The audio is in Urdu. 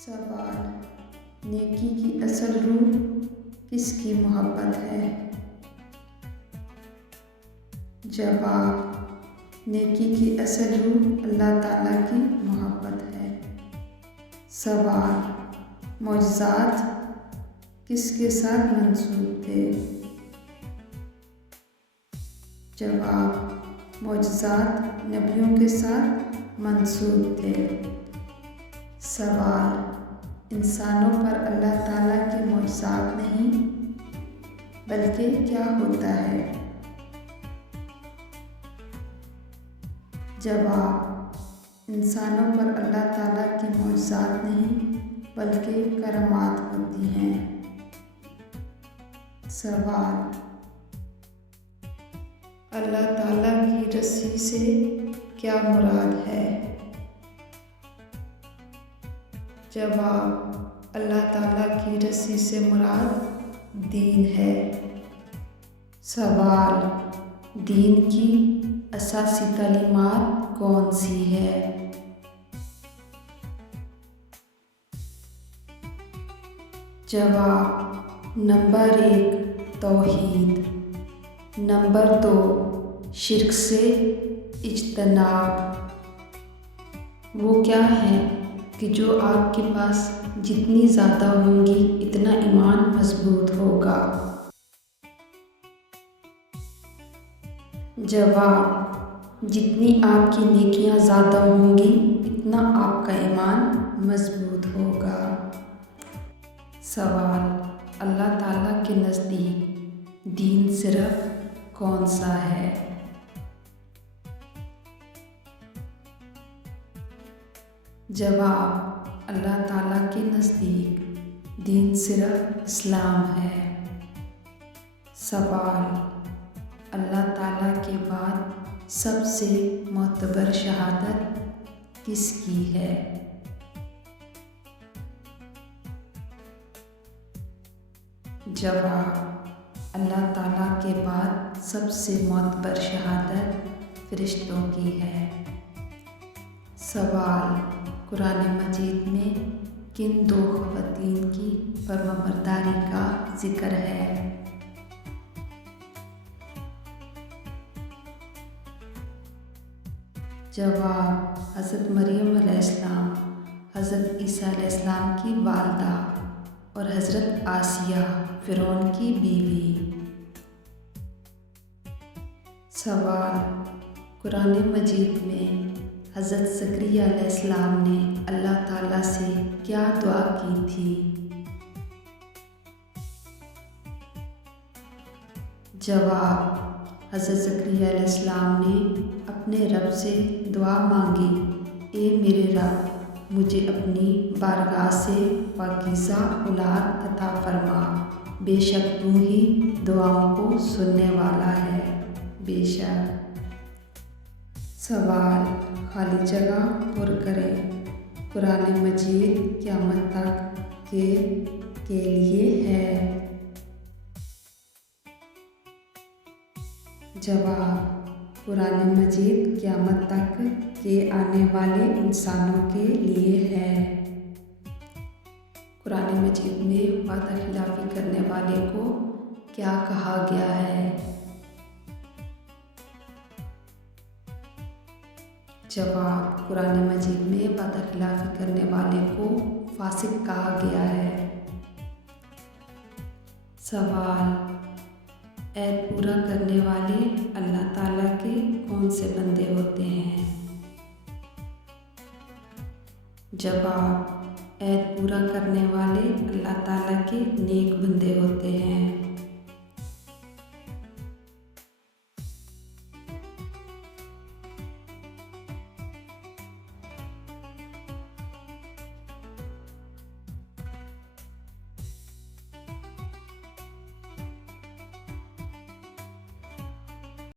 سوال: نیکی کی اصل روح کس کی محبت ہے؟ جواب: نیکی کی اصل روح اللہ تعالیٰ کی محبت ہے۔ سوال: معجزات کس کے ساتھ منسوب تھے؟ جواب: معجزات نبیوں کے ساتھ منسوب تھے۔ سوال: انسانوں پر اللہ تعالیٰ کے معجزات نہیں بلکہ کیا ہوتا ہے؟ جواب: انسانوں پر اللہ تعالیٰ کے معجزات نہیں بلکہ کرامات ہوتی ہیں۔ سوال: اللہ تعالیٰ کی رسی سے کیا مراد ہے؟ جواب: اللہ تعالیٰ کی رسی سے مراد دین ہے۔ سوال: دین کی اساسی تعلیمات کون سی ہے؟ جواب: نمبر 1 توحید، نمبر 2 شرک سے اجتناب۔ وہ کیا ہیں کہ جو آپ کے پاس جتنی زیادہ ہوں گی اتنا ایمان مضبوط ہوگا؟ جواب: جتنی آپ کی نیکیاں زیادہ ہوں گی اتنا آپ کا ایمان مضبوط ہوگا۔ سوال: اللہ تعالیٰ کے نزدیک دین صرف کون سا ہے؟ جواب: اللہ تعالیٰ کے نزدیک دین صرف اسلام ہے۔ سوال: اللہ تعالیٰ کے بعد سب سے معتبر شہادت کس کی ہے؟ جواب: اللہ تعالیٰ کے بعد سب سے معتبر شہادت فرشتوں کی ہے۔ سوال: قرآن مجید میں کن 2 خواتین کی فرمانبرداری کا ذکر ہے؟ جواب: حضرت مریم علیہ السلام، حضرت عیسیٰ علیہ السلام کی والدہ اور حضرت آسیہ فرعون کی بیوی۔ سوال: قرآن مجید میں حضرت زکریا علیہ السلام نے اللہ تعالیٰ سے کیا دعا کی تھی؟ جواب: حضرت زکریا علیہ السلام نے اپنے رب سے دعا مانگی، اے میرے رب، مجھے اپنی بارگاہ سے پاکیزہ اولاد عطا فرما، بے شک تو ہی دعاؤں کو سننے والا ہے، بے شک۔ سوال: خالی جگہ پر کریں قرآن مجید قیامت تک کے لیے ہے؟ جواب: قرآن مجید قیامت تک کے آنے والے انسانوں کے لیے ہے۔ قرآن مجید میں وعدہ خلافی کرنے والے کو کیا کہا گیا ہے؟ جواب: قرآن مجید میں وعدہ خلافی کرنے والے کو فاسق کہا گیا ہے۔ سوال: عہد پورا کرنے والے اللہ تعالیٰ کے کون سے بندے ہوتے ہیں؟ جواب: عہد پورا کرنے والے اللہ تعالیٰ کے نیک بندے ہوتے ہیں۔